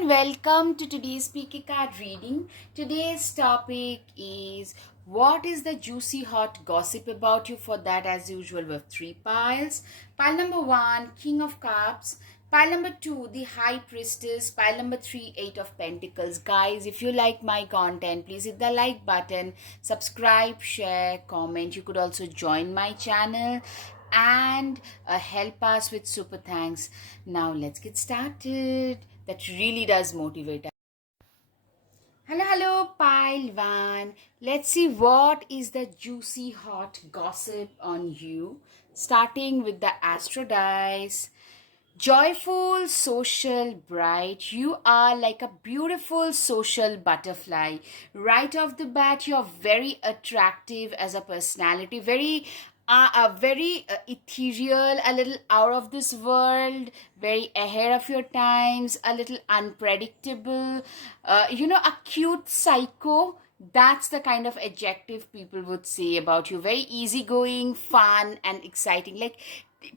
and welcome to today's Picky Card reading. Today's topic is what is the juicy hot gossip about you? For that, as usual, we have three piles. Pile number one, King of Cups. Pile number two, the High Priestess. Pile number three, Eight of Pentacles. Guys, if you like my content, please hit the like button, subscribe, share, comment. You could also join my channel and help us with super thanks. Now let's get started. That really does motivate us. Hello, pile one. Let's see what is the juicy hot gossip on you. Starting with the Astro dice. Joyful, social, bright. You are like a beautiful social butterfly. Right off the bat, you're very attractive as a personality, very ethereal, a little out of this world, very ahead of your times, a little unpredictable, a cute psycho. That's the kind of adjective people would say about you. Very easygoing, fun, and exciting. Like,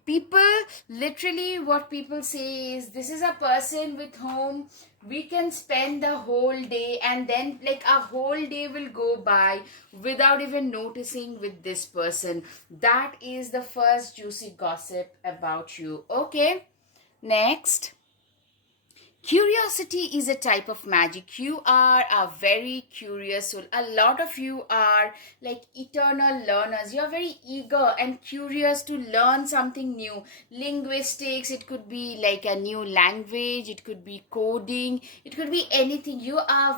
people literally, what people say is, this is a person with whom we can spend the whole day, and then like a whole day will go by without even noticing with this person. That is the first juicy gossip about you. Okay, next. Curiosity is a type of magic. You are a very curious soul. A lot of you are like eternal learners. You're very eager and curious to learn something new. Linguistics, it could be like a new language, it could be coding, it could be anything. You are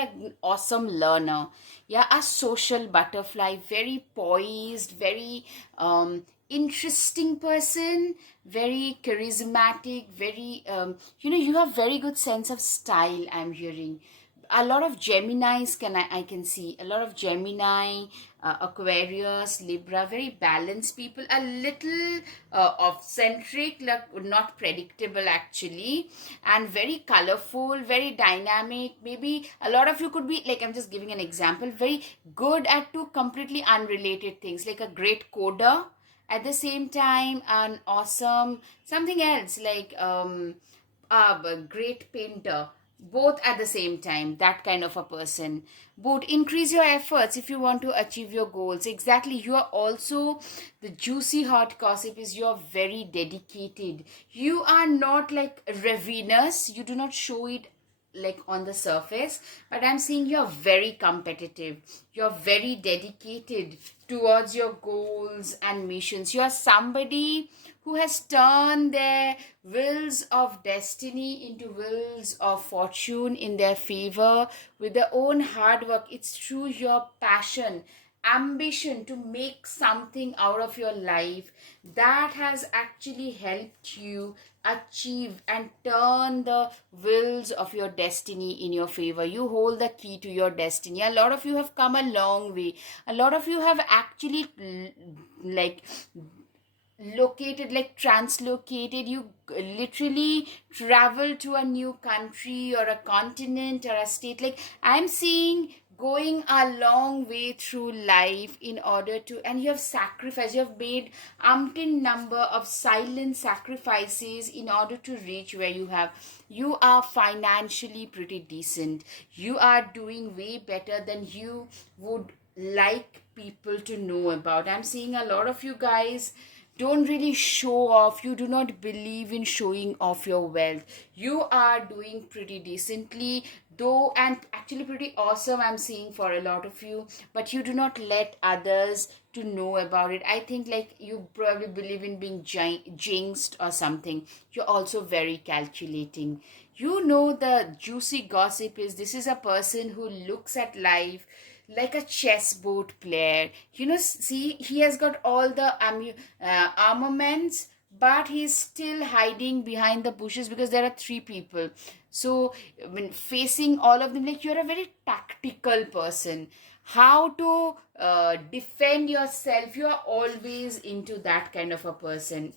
an awesome learner. Yeah, a social butterfly, very poised, very interesting person, very charismatic, very you have very good sense of style. I'm hearing a lot of Geminis, I can see a lot of Gemini, Aquarius, Libra, very balanced people, a little off-centric, like not predictable actually, and very colorful, very dynamic. Maybe a lot of you could be like, I'm just giving an example, very good at two completely unrelated things, like a great coder, at the same time an awesome something else, like a great painter, both at the same time. That kind of a person. Both increase your efforts if you want to achieve your goals. Exactly, you are also, the juicy hot gossip is, you're very dedicated. You are not like ravenous, you do not show it like on the surface, but I'm seeing you're very competitive, you're very dedicated towards your goals and missions. You're somebody who has turned their wills of destiny into wills of fortune in their favor with their own hard work. It's through your passion, ambition to make something out of your life that has actually helped you achieve and turn the wills of your destiny in your favor. You hold the key to your destiny. A lot of you have come a long way. A lot of you have actually like located, like translocated. You literally travel to a new country or a continent or a state. Like, I'm seeing going a long way through life in order to, and you have sacrificed, you have made umpteen number of silent sacrifices in order to reach where you have. You are financially pretty decent. You are doing way better than you would like people to know about. I'm seeing a lot of you guys don't really show off. You do not believe in showing off your wealth. You are doing pretty decently, though, and actually pretty awesome, I'm seeing, for a lot of you, but you do not let others to know about it. I think like you probably believe in being jinxed or something. You're also very calculating. You know, the juicy gossip is, this is a person who looks at life like a chessboard player. See, he has got all the armaments, but he's still hiding behind the bushes because there are three people. So when facing all of them, like, you're a very tactical person. How to defend yourself, you are always into that kind of a person.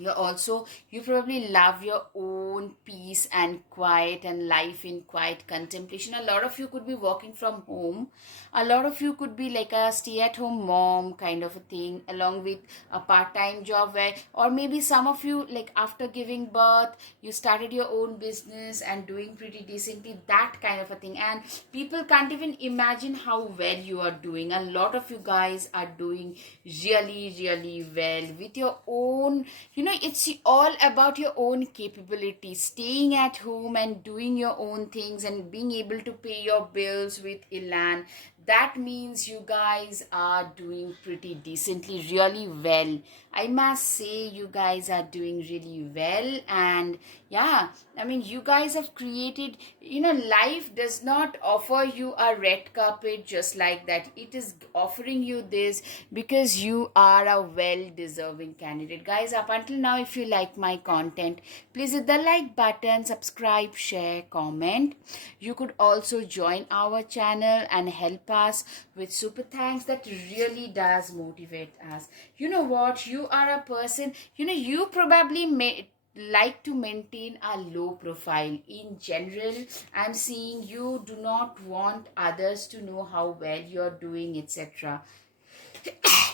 You probably love your own peace and quiet and life in quiet contemplation. A lot of you could be working from home. A lot of you could be like a stay at home mom kind of a thing, along with a part time job, where, or maybe some of you, like after giving birth, you started your own business and doing pretty decently, that kind of a thing. And people can't even imagine how well you are doing. A lot of you guys are doing really, really well with your own, it's all about your own capability, staying at home and doing your own things and being able to pay your bills with Elan. That means you guys are doing pretty decently, really well. I must say, you guys are doing really well. And yeah, I mean, you guys have created, life does not offer you a red carpet just like that. It is offering you this because you are a well deserving candidate. Guys, up until now, if you like my content, please hit the like button, subscribe, share, comment. You could also join our channel and help us with super thanks. That really does motivate us. You know what? You are a person, you probably may like to maintain a low profile in general. I'm seeing you do not want others to know how well you're doing, etc.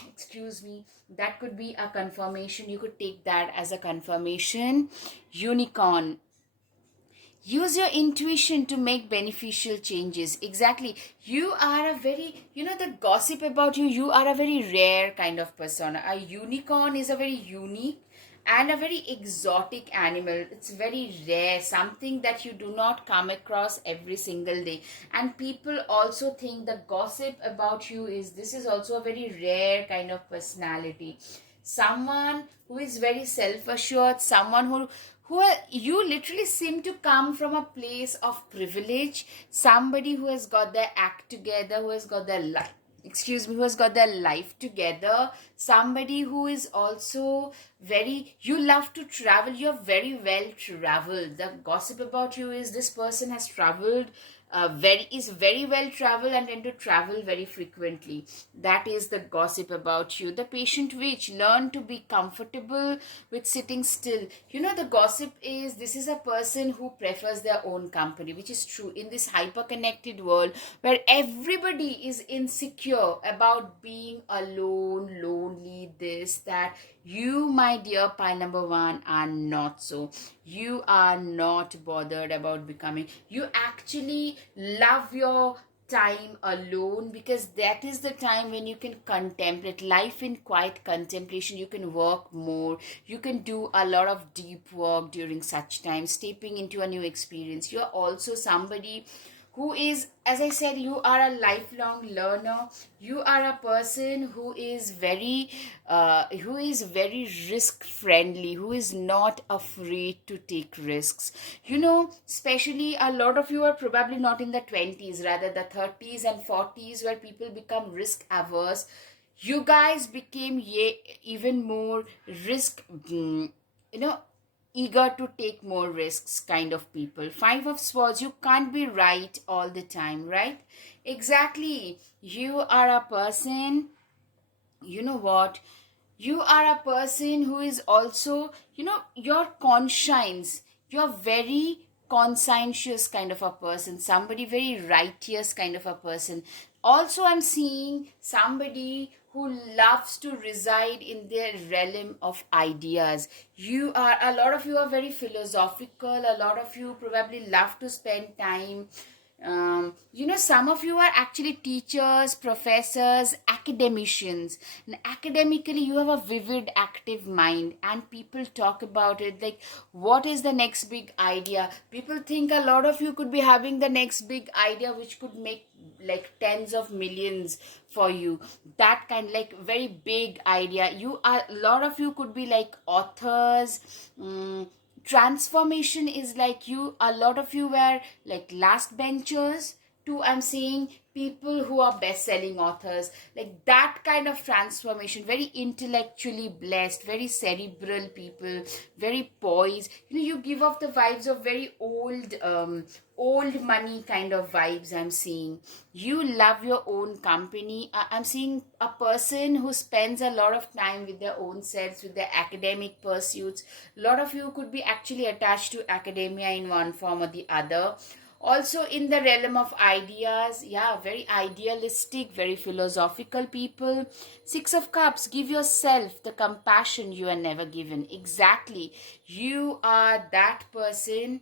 Excuse me. That could be a confirmation. You could take that as a confirmation. Unicorn, use your intuition to make beneficial changes. Exactly. You are a very, the gossip about you, you are a very rare kind of persona. A unicorn is a very unique and a very exotic animal. It's very rare, something that you do not come across every single day. And people also think the gossip about you is, this is also a very rare kind of personality. Someone who is very self assured, someone you literally seem to come from a place of privilege, somebody who has got their act together, who has got their life, who has got their life together, somebody who is also very, you love to travel, you're very well traveled. The gossip about you is, this person has traveled, is very well traveled and tend to travel very frequently. That is the gossip about you. The patient witch, learn to be comfortable with sitting still. The gossip is, this is a person who prefers their own company, which is true in this hyper connected world where everybody is insecure about being alone, lonely, this, that. You, my dear pile number one, are not so. You are not bothered about becoming. You actually love your time alone, because that is the time when you can contemplate life in quiet contemplation. You can work more, you can do a lot of deep work during such time, stepping into a new experience. You are also somebody who is, as I said, you are a lifelong learner. You are a person who is very risk friendly, who is not afraid to take risks. Especially a lot of you are probably not in the 20s, rather the 30s and 40s, where people become risk averse. You guys became even more risk, eager to take more risks kind of people. Five of Swords, you can't be right all the time, right? Exactly. You are a person, you know what? You are a person who is also, your conscience. You're very conscientious kind of a person, somebody very righteous kind of a person. Also, I'm seeing somebody who loves to reside in their realm of ideas. A lot of you are very philosophical. A lot of you probably love to spend time, some of you are actually teachers, professors, academicians. And academically, you have a vivid, active mind, and people talk about it like, what is the next big idea? People think a lot of you could be having the next big idea, which could make like tens of millions for you. That kind, like very big idea. A lot of you could be like authors. Transformation is like, a lot of you were like last benchers, to, I'm saying, people who are best-selling authors, like that kind of transformation, very intellectually blessed, very cerebral people, very poised. You give off the vibes of very old money kind of vibes. I'm seeing you love your own company. I'm seeing a person who spends a lot of time with their own selves, with their academic pursuits. A lot of you could be actually attached to academia in one form or the other. Also in the realm of ideas, yeah, very idealistic, very philosophical people. Six of Cups, give yourself the compassion you are never given. Exactly, you are that person.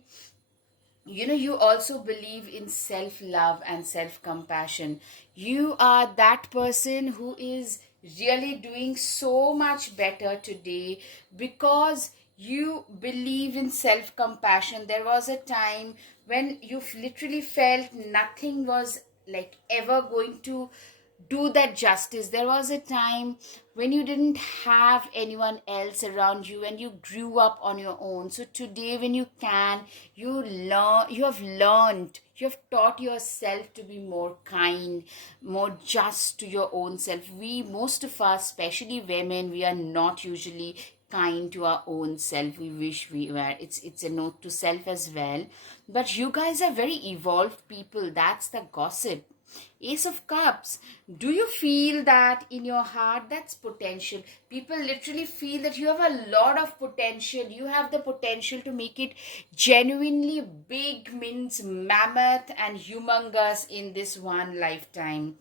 You also believe in self love and self compassion. You are that person who is really doing so much better today because you believe in self compassion. There was a time when you literally felt nothing was like ever going to do that justice. There was a time when you didn't have anyone else around you and you grew up on your own. So today when you can, you have taught yourself to be more kind, more just to your own self. Most of us, especially women, we are not usually kind to our own self. We wish we were. It's a note to self as well. But you guys are very evolved people. That's the gossip. Ace of Cups. Do you feel that in your heart? That's potential. People literally feel that you have a lot of potential. You have the potential to make it genuinely big, means mammoth and humongous in this one lifetime.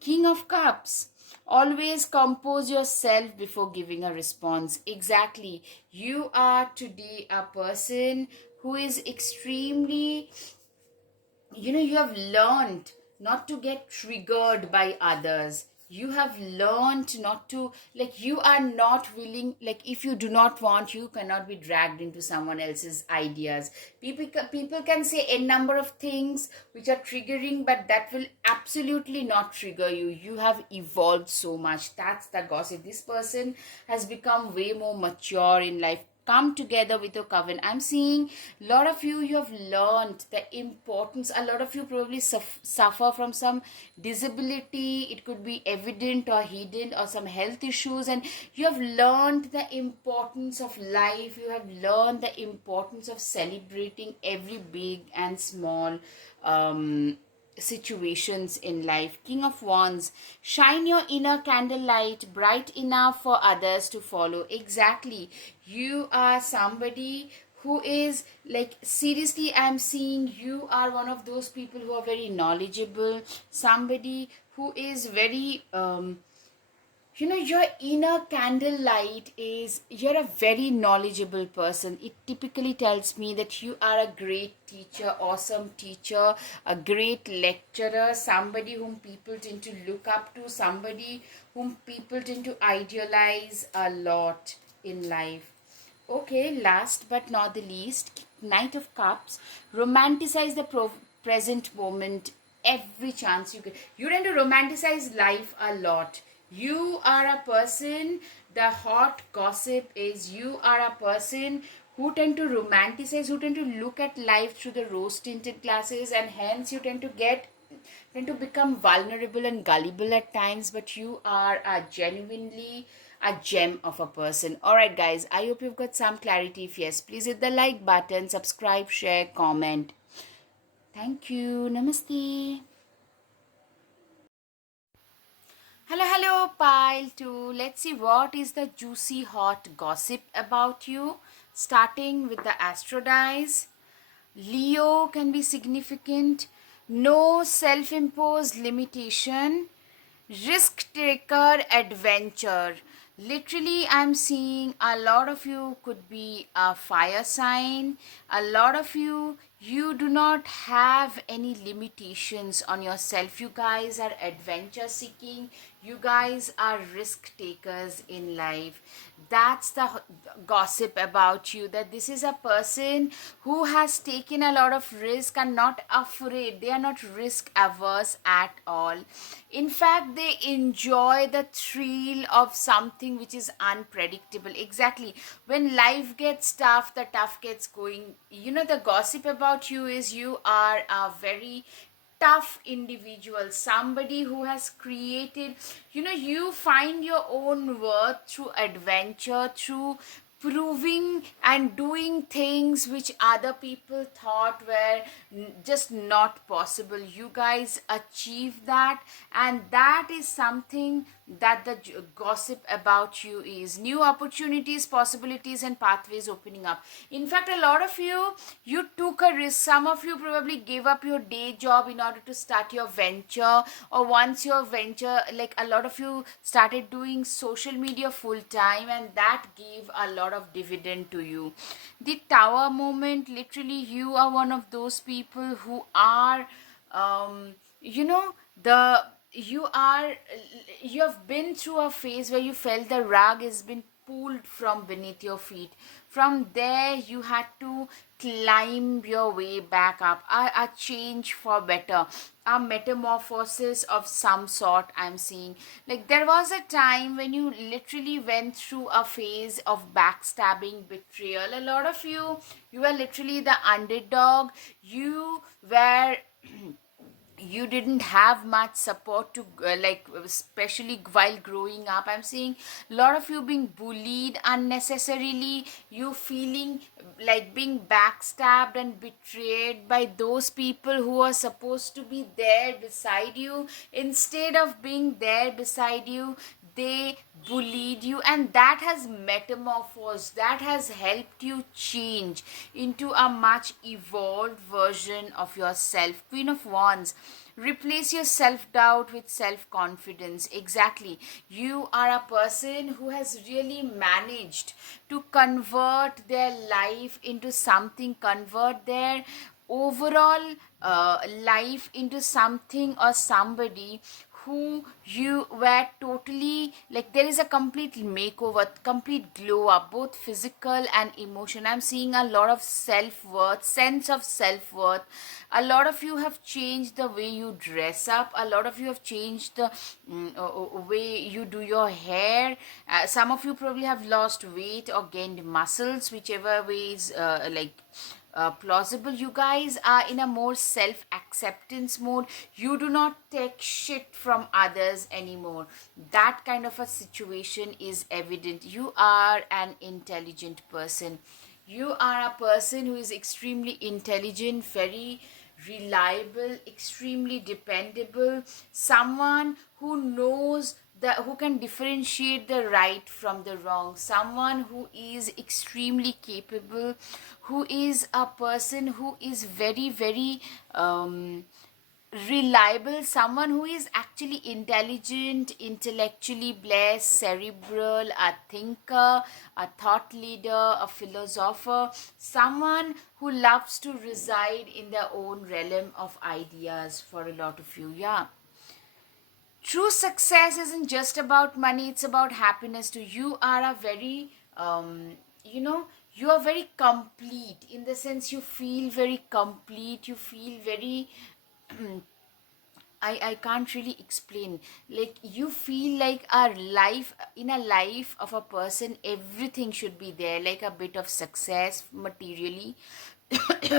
King of Cups. Always compose yourself before giving a response. Exactly. You are today a person who is extremely, you have learned not to get triggered by others. You have learned not to, like, you are not willing, like, if you do not want, you cannot be dragged into someone else's ideas. People can say a number of things which are triggering, but that will absolutely not trigger you. You have evolved so much. That's the gossip. This person has become way more mature in life. Come together with your coven. I'm seeing a lot of you have learned the importance. A lot of you probably suffer from some disability. It could be evident or hidden, or some health issues, and you have learned the importance of life. You have learned the importance of celebrating every big and small situations in life. King of Wands, shine your inner candlelight bright enough for others to follow. Exactly. You are somebody who is, like, seriously, I'm seeing you are one of those people who are very knowledgeable, somebody who is very your inner candlelight is, you're a very knowledgeable person. It typically tells me that you are a great teacher, awesome teacher, a great lecturer, somebody whom people tend to look up to, somebody whom people tend to idealize a lot in life. Okay, last but not the least, Knight of Cups. Romanticize the present moment every chance you get. You tend to romanticize life a lot. You are a person, the hot gossip is, you are a person who tend to romanticize, who tend to look at life through the rose tinted glasses, and hence you tend to become vulnerable and gullible at times, but you are a genuinely a gem of a person. All right, guys, I hope you've got some clarity. If yes, please hit the like button, subscribe, share, comment. Thank you. Namaste. Hello, pile 2. Let's see what is the juicy hot gossip about you. Starting with the astro dice. Leo can be significant. No self imposed limitation. Risk taker adventure. Literally, I'm seeing a lot of you could be a fire sign. A lot of you do not have any limitations on yourself. You guys are adventure seeking. You guys are risk takers in life. That's the gossip about you, that this is a person who has taken a lot of risk and not afraid. They are not risk averse at all. In fact, they enjoy the thrill of something which is unpredictable. Exactly. When life gets tough, the tough gets going. The gossip about you is you are a very tough individual, somebody who has created, you find your own worth through adventure, through proving and doing things which other people thought were just not possible. You guys achieve that, and that is something that the gossip about you is new opportunities, possibilities, and pathways opening up. In fact, a lot of you took a risk. Some of you probably gave up your day job in order to start your venture, or once your venture, like a lot of you started doing social media full time, and that gave a lot of dividend to you. The tower moment, literally, you are one of those people who are you know the you have been through a phase where you felt the rug has been pulled from beneath your feet. From there, you had to climb your way back up. A change for better, a metamorphosis of some sort. I'm seeing, like, there was a time when you literally went through a phase of backstabbing, betrayal. A lot of you were literally the underdog. You were you didn't have much support to like, especially while growing up. I'm seeing a lot of you being bullied unnecessarily, you feeling like being backstabbed and betrayed by those people who are supposed to be there beside you. Instead of being there beside you, they bullied you, and that has metamorphosed, that has helped you change into a much evolved version of yourself. Queen of Wands, replace your self-doubt with self-confidence. Exactly, you are a person who has really managed to convert their life into something, convert their overall life into something or somebody who you were totally like. There is a complete makeover, complete glow up, both physical and emotion. I'm seeing a lot of self-worth, sense of self-worth. A lot of you have changed the way you dress up, a lot of you have changed the way you do your hair. Some of you probably have lost weight or gained muscles, whichever way is plausible. You guys are in a more self acceptance mode. You do not take shit from others anymore. That kind of a situation is evident. You are an intelligent person. You are a person who is extremely intelligent, very reliable, extremely dependable, someone who knows that, who can differentiate the right from the wrong, someone who is extremely capable, who is a person who is very, very reliable, someone who is actually intelligent, intellectually blessed, cerebral, a thinker, a thought leader, a philosopher, someone who loves to reside in their own realm of ideas. For a lot of you, yeah, true success isn't just about money, it's about happiness too. You are a very you know you are very complete, in the sense you feel very complete, you feel very I can't really explain. Like, you feel like our life, in a life of a person, everything should be there, like a bit of success materially,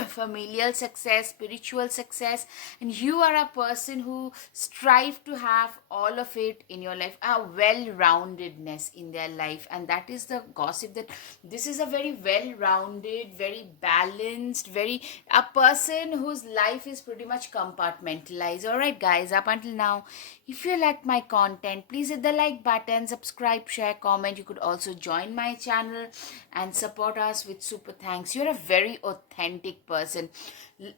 familial success, spiritual success, and you are a person who strive to have all of it in your life, a well-roundedness in their life. And that is the gossip, that this is a very well-rounded, very balanced, very a person whose life is pretty much compartmentalized. All right, guys, up until now, if you like my content, please hit the like button, subscribe, share, comment. You could also join my channel and support us with super thanks. You're a very authentic person.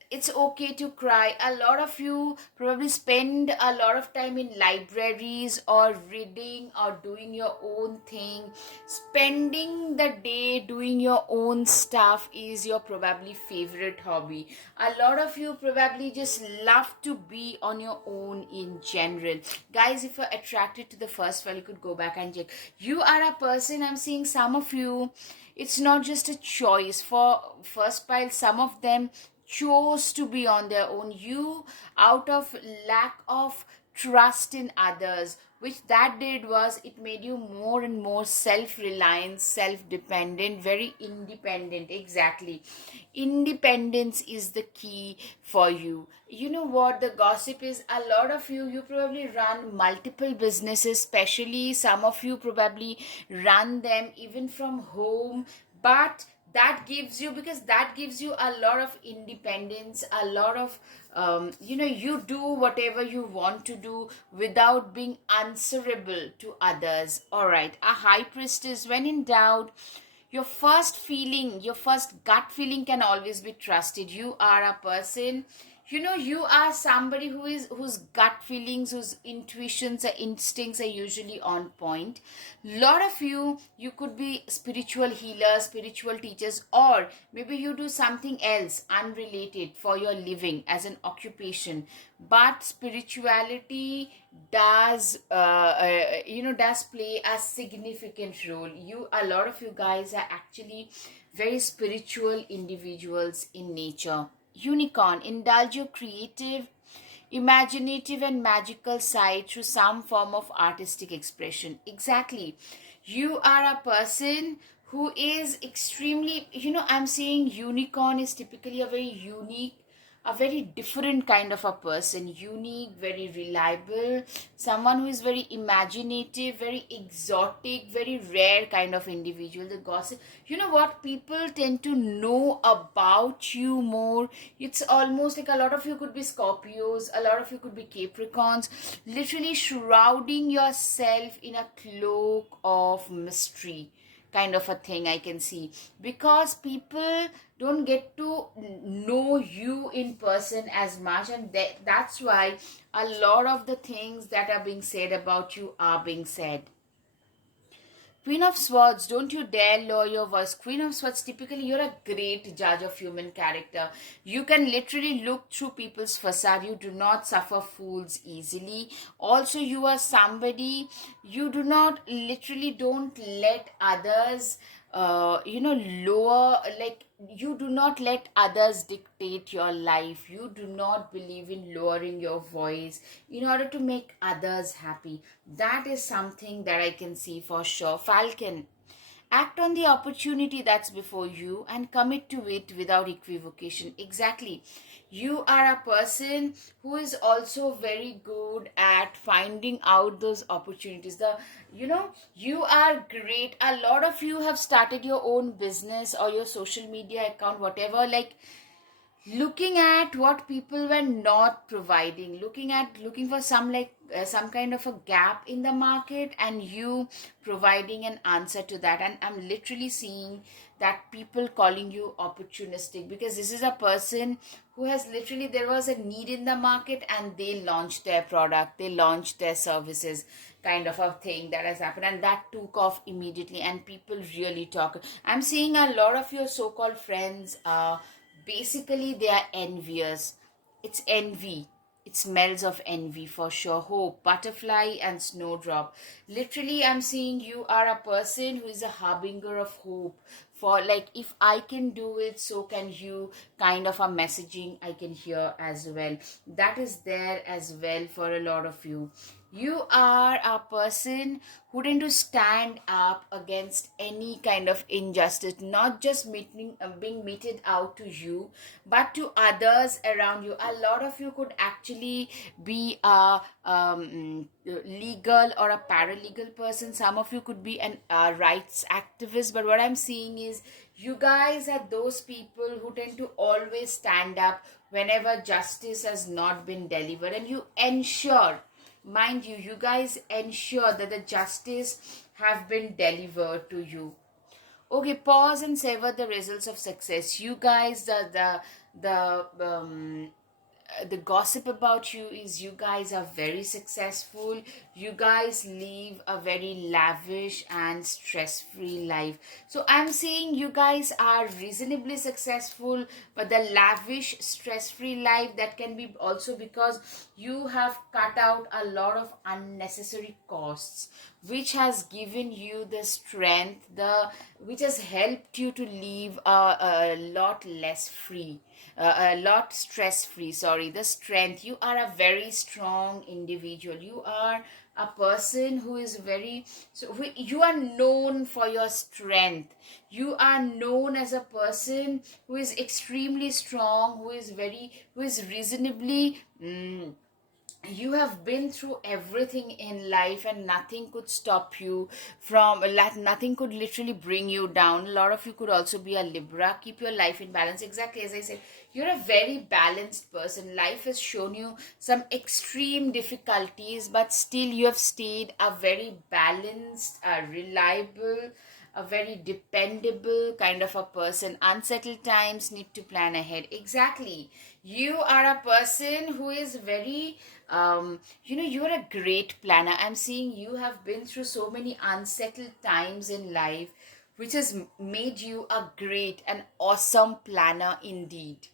It's okay to cry. A lot of you probably spend a lot of time in libraries or reading or doing your own thing. Spending the day doing your own stuff is your probably favorite hobby. A lot of you probably just love to be on your own in general. Guys, if you're attracted to the first file, you could go back and check. You are a person, I'm seeing some of you, it's not just a choice. For first pile, some of them chose to be on their own. You, out of lack of trust in others, which that did was it made you more and more self-reliant, self-dependent, very independent. Exactly, independence is the key for you. You know what the gossip is? A lot of you probably run multiple businesses, especially some of you probably run them even from home, but that gives you, because that gives you a lot of independence, a lot of you do whatever you want to do without being answerable to others. All right, a high priestess, when in doubt, your first feeling, your first gut feeling can always be trusted. You are a person, you are somebody whose gut feelings, whose intuitions or instincts are usually on point. Lot of you could be spiritual healers, spiritual teachers, or maybe you do something else unrelated for your living as an occupation, but spirituality does play a significant role. A lot of you guys are actually very spiritual individuals in nature. Unicorn, indulge your creative, imaginative, and magical side through some form of artistic expression. Exactly. You are a person who is extremely, I'm saying unicorn is typically a very unique, a very different kind of a person, unique, very reliable, someone who is very imaginative, very exotic, very rare kind of individual. The gossip, you know what, people tend to know about you more. It's almost like a lot of you could be Scorpios, a lot of you could be Capricorns, literally shrouding yourself in a cloak of mystery kind of a thing I can see, because people don't get to know you in person as much, and that's why a lot of the things that are being said about you are being said. Queen of Swords, don't you dare lower your voice. Queen of Swords, typically you're a great judge of human character. You can literally look through people's facade. You do not suffer fools easily. Also, you are somebody, you do not, literally don't let others lower, like, you do not let others dictate your life. You do not believe in lowering your voice in order to make others happy. That is something that I can see for sure. Falcon, act on the opportunity that's before you and commit to it without equivocation. Exactly. You are a person who is also very good at finding out those opportunities. You are great. A lot of you have started your own business or your social media account, whatever, like looking at what people were not providing, looking for some kind of a gap in the market, and you providing an answer to that. And I'm literally seeing that people calling you opportunistic, because this is a person who has literally, there was a need in the market and they launched their product, they launched their services, kind of a thing that has happened, and that took off immediately and people really talk. I'm seeing a lot of your so-called friends, basically they are envious. It's envy, it smells of envy for sure. Hope, butterfly, and snowdrop, literally I'm seeing you are a person who is a harbinger of hope, for like, if I can do it, so can you, kind of a messaging I can hear as well. That is there as well for a lot of you. You are a person who tend to stand up against any kind of injustice, not just being meted out to you, but to others around you. A lot of you could actually be a legal or a paralegal person. Some of you could be an rights activist. But what I'm seeing is you guys are those people who tend to always stand up whenever justice has not been delivered, and you ensure, mind you, you guys ensure that the justice have been delivered to you. Okay, pause and savor the results of success. You guys, the gossip about you is you guys are very successful. You guys live a very lavish and stress free life. So I'm saying you guys are reasonably successful, but the lavish stress free life, that can be also because you have cut out a lot of unnecessary costs. which has given you the strength, the which has helped you to live a lot less free, a lot stress free. Sorry, the strength. You are a very strong individual. You are a person who is very, so you are known for your strength. You are known as a person who is extremely strong, who is reasonably you have been through everything in life, and nothing could stop you from, like, nothing could literally bring you down. A lot of you could also be a Libra. Keep your life in balance. Exactly as I said, you're a very balanced person. Life has shown you some extreme difficulties, but still you have stayed a very balanced, reliable, a very dependable kind of a person. Unsettled times need to plan ahead. Exactly. You are a person who is very, you are a great planner. I'm seeing you have been through so many unsettled times in life, which has made you a great and awesome planner indeed.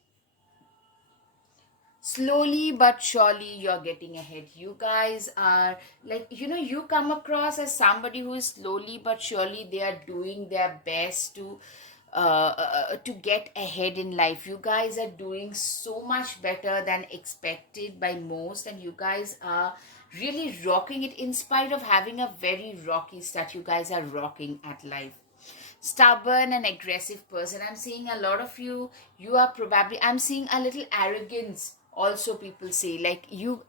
Slowly but surely you're getting ahead. You guys are, like, you come across as somebody who is slowly but surely they are doing their best to get ahead in life. You guys are doing so much better than expected by most, and you guys are really rocking it. In spite of having a very rocky start, you guys are rocking at life. Stubborn and aggressive person. I'm seeing a lot of you. You are probably, I'm seeing a little arrogance also. People say, like, you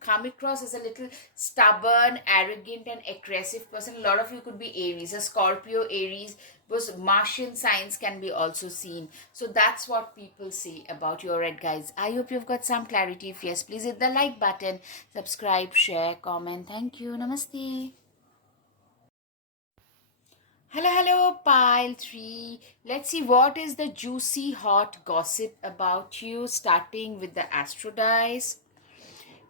come across as a little stubborn, arrogant and aggressive person. A lot of you could be Aries, a Scorpio, Aries, because Martian signs can be also seen. So that's what people say about you. Alright guys, I hope you've got some clarity. If yes, please hit the like button, subscribe, share, comment. Thank you. Namaste. Hello, hello, pile 3. Let's see what is the juicy hot gossip about you, starting with the astro dice.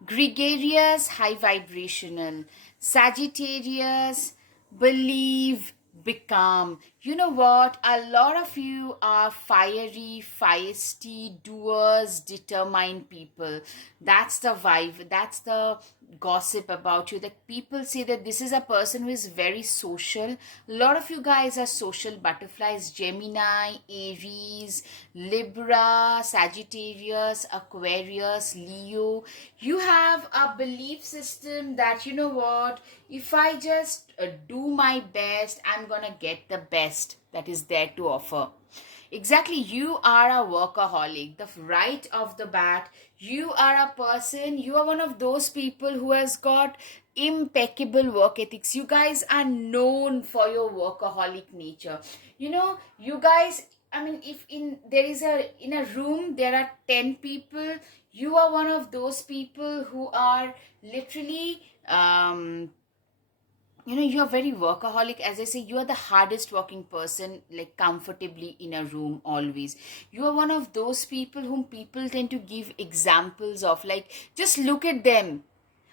Gregarious, high vibrational. Sagittarius, believe, become. You know what? A lot of you are fiery, feisty, doers, determined people. That's the vibe. That's the gossip about you. That people say that this is a person who is very social. A lot of you guys are social butterflies. Gemini, Aries, Libra, Sagittarius, Aquarius, Leo. You have a belief system that, you know what, if I just do my best, I'm gonna get the best that is there to offer. Exactly, you are a workaholic. The right off the bat, you are a person, you are one of those people who has got impeccable work ethics. You guys are known for your workaholic nature. You guys, I mean, if in a room there are 10 people, you are one of those people who are literally, you're very workaholic. As I say, you are the hardest working person, like, comfortably in a room always. You are one of those people whom people tend to give examples of, like, just look at them,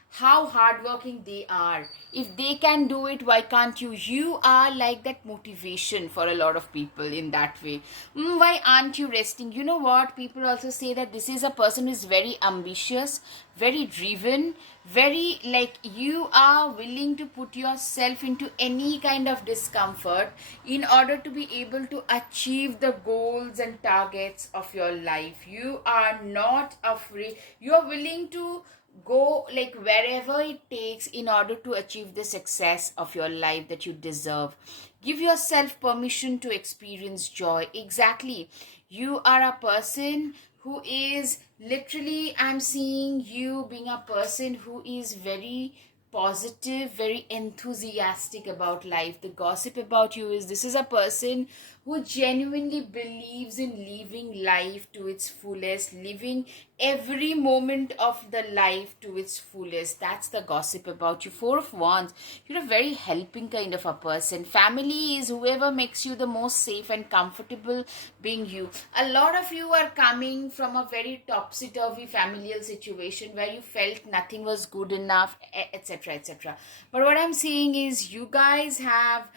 how hardworking they are. If they can do it, why can't you? You are like that motivation for a lot of people in that way. Why aren't you resting? You know what? People also say that this is a person who is very ambitious, very driven, very, like, you are willing to put yourself into any kind of discomfort in order to be able to achieve the goals and targets of your life. You are not afraid. You are willing to go, like, wherever it takes in order to achieve the success of your life that you deserve. Give yourself permission to experience joy. Exactly, you are a person who is literally, I'm seeing you being a person who is very positive, very enthusiastic about life. The gossip about you is, this is a person who genuinely believes in living life to its fullest, living every moment of the life to its fullest. That's the gossip about you. 4 of Wands, you're a very helping kind of a person. Family is whoever makes you the most safe and comfortable being you. A lot of you are coming from a very topsy-turvy familial situation where you felt nothing was good enough, etc., etc. But what I'm seeing is, you guys have,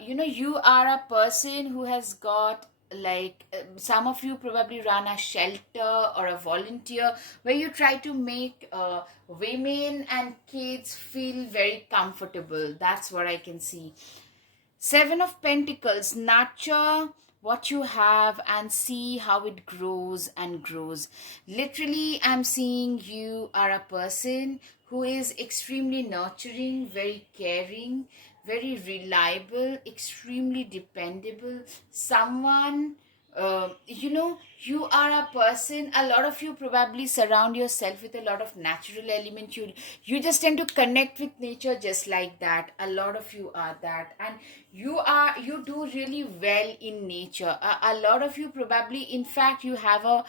you are a person who has got like some of you probably run a shelter or a volunteer where you try to make women and kids feel very comfortable. That's what I can see. Seven of Pentacles, nurture what you have and see how it grows and grows. Literally, I'm seeing you are a person who is extremely nurturing, very caring, very reliable, extremely dependable. Someone, you are a person, a lot of you probably surround yourself with a lot of natural element. You just tend to connect with nature just like that. A lot of you are that, and you do really well in nature. A lot of you probably, in fact, you have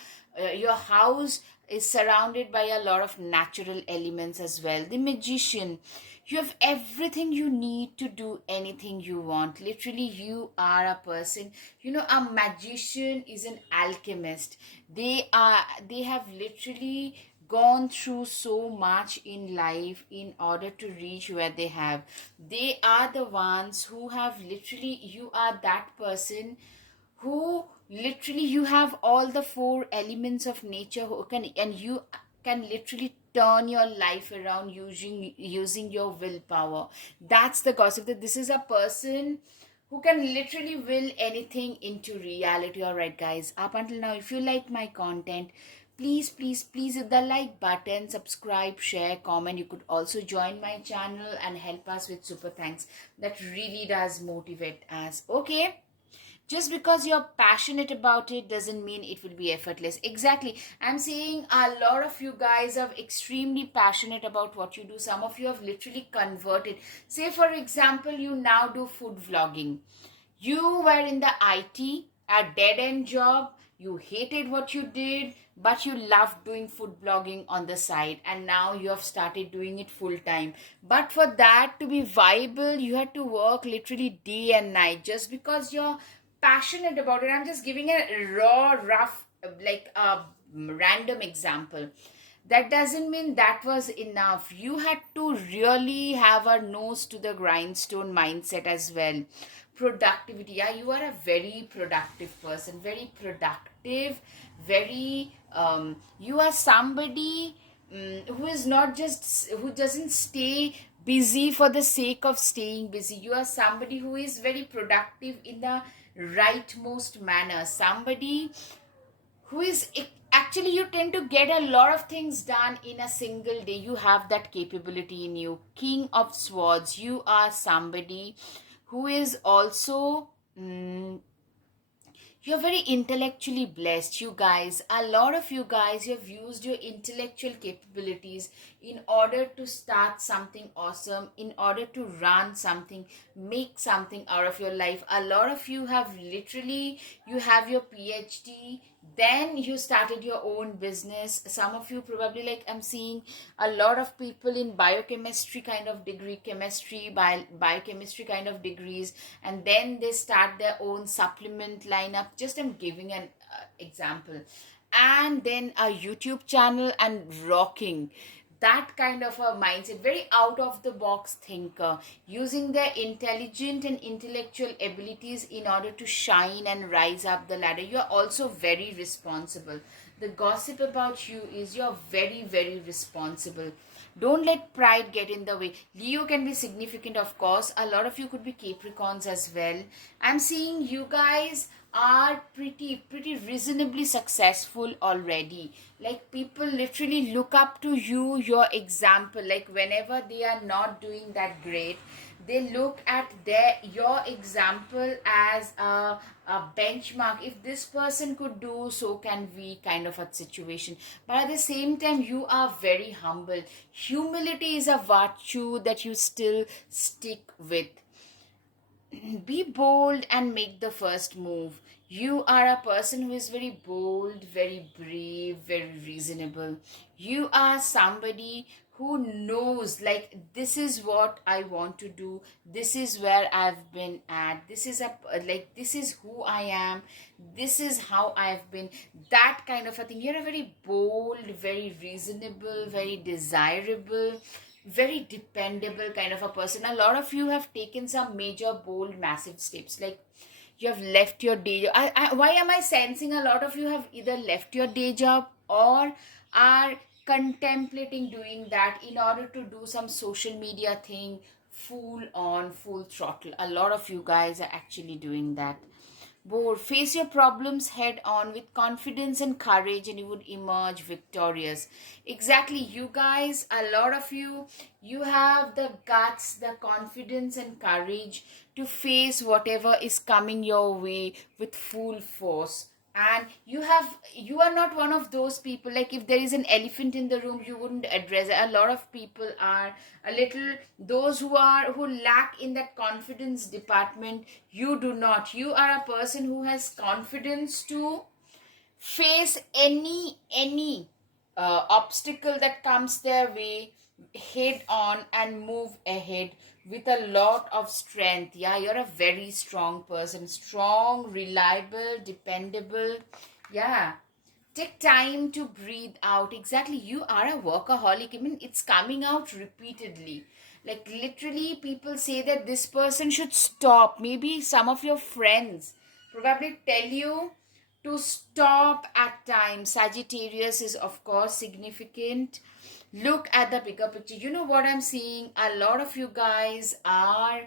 your house is surrounded by a lot of natural elements as well. The Magician, you have everything you need to do anything you want. Literally, you are a person, a magician is an alchemist. They have literally gone through so much in life in order to reach where they have. They are the ones who have literally, you are that person who literally, you have all the four elements of nature who can, and you can literally turn your life around using your willpower. That's the gossip, that this is a person who can literally will anything into reality. All right, guys, up until now, if you like my content, please, please, please hit the like button, subscribe, share, comment. You could also join my channel and help us with super thanks. That really does motivate us. Okay, just because you're passionate about it doesn't mean it will be effortless. Exactly, I'm saying a lot of you guys are extremely passionate about what you do. Some of you have literally converted. Say for example, you now do food vlogging. You were in the IT, a dead end job. You hated what you did, but you loved doing food blogging on the side, and now you have started doing it full time. But for that to be viable, you had to work literally day and night. Just because you're passionate about it, I'm just giving a raw, rough, like a random example. That doesn't mean that was enough. You had to really have a nose to the grindstone mindset as well. Productivity, yeah, you are a very productive person, very productive, very you are somebody who is not just, who doesn't stay busy for the sake of staying busy. You are somebody who is very productive in the rightmost manner. Somebody who is actually, you tend to get a lot of things done in a single day. You have that capability in you. King of Swords, you are somebody who is also you're very intellectually blessed. You guys, a lot of you guys, you have used your intellectual capabilities in order to start something awesome, in order to run something, make something out of your life. A lot of you have literally, you have your PhD, then you started your own business. Some of you probably, like I'm seeing a lot of people in biochemistry kind of degree, biochemistry kind of degrees, and then they start their own supplement lineup. Just I'm giving an example. And then a YouTube channel and rocking that kind of a mindset, very out of the box thinker, using their intelligent and intellectual abilities in order to shine and rise up the ladder. You're also very responsible. The gossip about you is you're very, very responsible. Don't let pride get in the way. Leo can be significant, of course. A lot of you could be Capricorns as well. I'm seeing you guys are pretty reasonably successful already. Like people literally look up to you, your example. Like whenever they are not doing that great, they look at your example as a benchmark. If this person could do, so can we, kind of a situation. But at the same time, you are very humble. Humility is a virtue that you still stick with. Be bold and make the first move. You are a person who is very bold, very brave, very reasonable. You are somebody who knows, like, this is what I want to do, this is where I've been at, this is this is who I am, this is how I've been, that kind of a thing. You're a very bold, very reasonable, very desirable, very dependable kind of a person. A lot of you have taken some major, bold, massive steps. Like you have left your day job. Why am I sensing a lot of you have either left your day job or are contemplating doing that in order to do some social media thing, full throttle. A lot of you guys are actually doing that. Bored. Face your problems head on with confidence and courage, and you would emerge victorious. Exactly, you guys, a lot of you, you have the guts, the confidence, and courage to face whatever is coming your way with full force. And you are not one of those people, like if there is an elephant in the room, you wouldn't address it. A lot of people are a little, those who lack in that confidence department. You do not. You are a person who has confidence to face any obstacle that comes their way head on and move ahead with a lot of strength. Yeah, you're a very strong person, strong, reliable, dependable. Yeah, take time to breathe out. Exactly, you are a workaholic. I mean, it's coming out repeatedly. Like literally people say that this person should stop. Maybe some of your friends probably tell you to stop at times. Sagittarius is of course significant. Look at the bigger picture. You know what I'm seeing, a lot of you guys are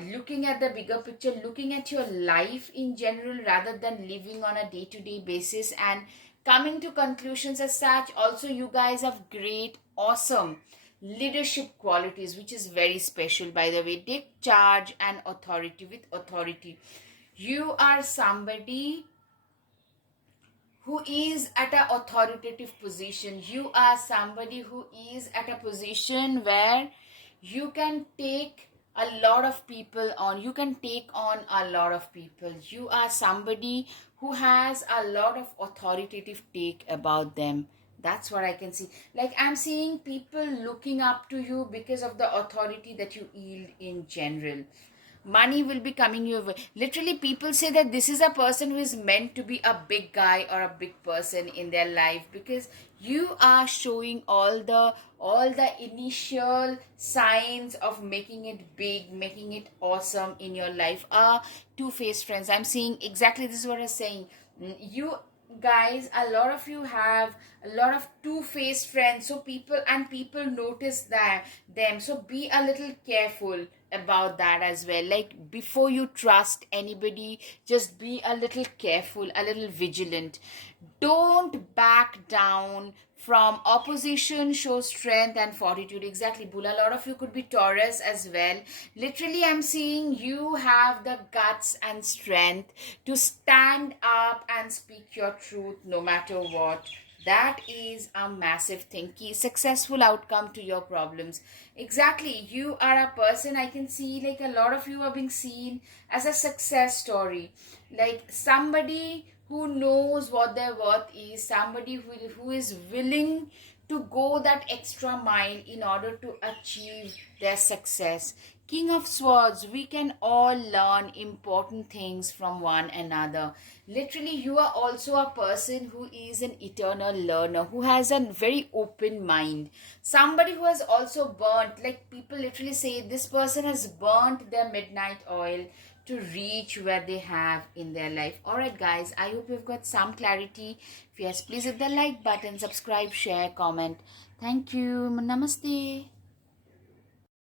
looking at the bigger picture, looking at your life in general rather than living on a day-to-day basis and coming to conclusions as such. Also, you guys have great, awesome leadership qualities, which is very special, by the way. Take charge and authority. With authority, you are somebody who is at an authoritative position. You are somebody who is at a position where you can take a lot of people on. You can take on a lot of people. You are somebody who has a lot of authoritative take about them. That's what I can see. Like I'm seeing people looking up to you because of the authority that you yield in general. Money will be coming your way. Literally people say that this is a person who is meant to be a big guy or a big person in their life, because you are showing all the initial signs of making it big, making it awesome in your life. Two-faced friends, I'm seeing exactly this is what I'm saying. You guys, a lot of you have a lot of two-faced friends, so people notice that them, so be a little careful about that as well. Like before you trust anybody, just be a little careful, a little vigilant. Don't back down from opposition. Show strength and fortitude. Exactly, Bula, a lot of you could be Taurus as well. Literally I'm seeing you have the guts and strength to stand up and speak your truth no matter what. That is a massive thing. Key successful outcome to your problems. Exactly, you are a person, I can see, like a lot of you are being seen as a success story, like somebody who knows what their worth is, somebody who is willing to go that extra mile in order to achieve their success. King of Swords, we can all learn important things from one another. Literally, you are also a person who is an eternal learner, who has a very open mind. Somebody who has also burnt, like people literally say, this person has burnt their midnight oil to reach where they have in their life. Alright guys, I hope you've got some clarity. If yes, please hit the like button, subscribe, share, comment. Thank you. Namaste.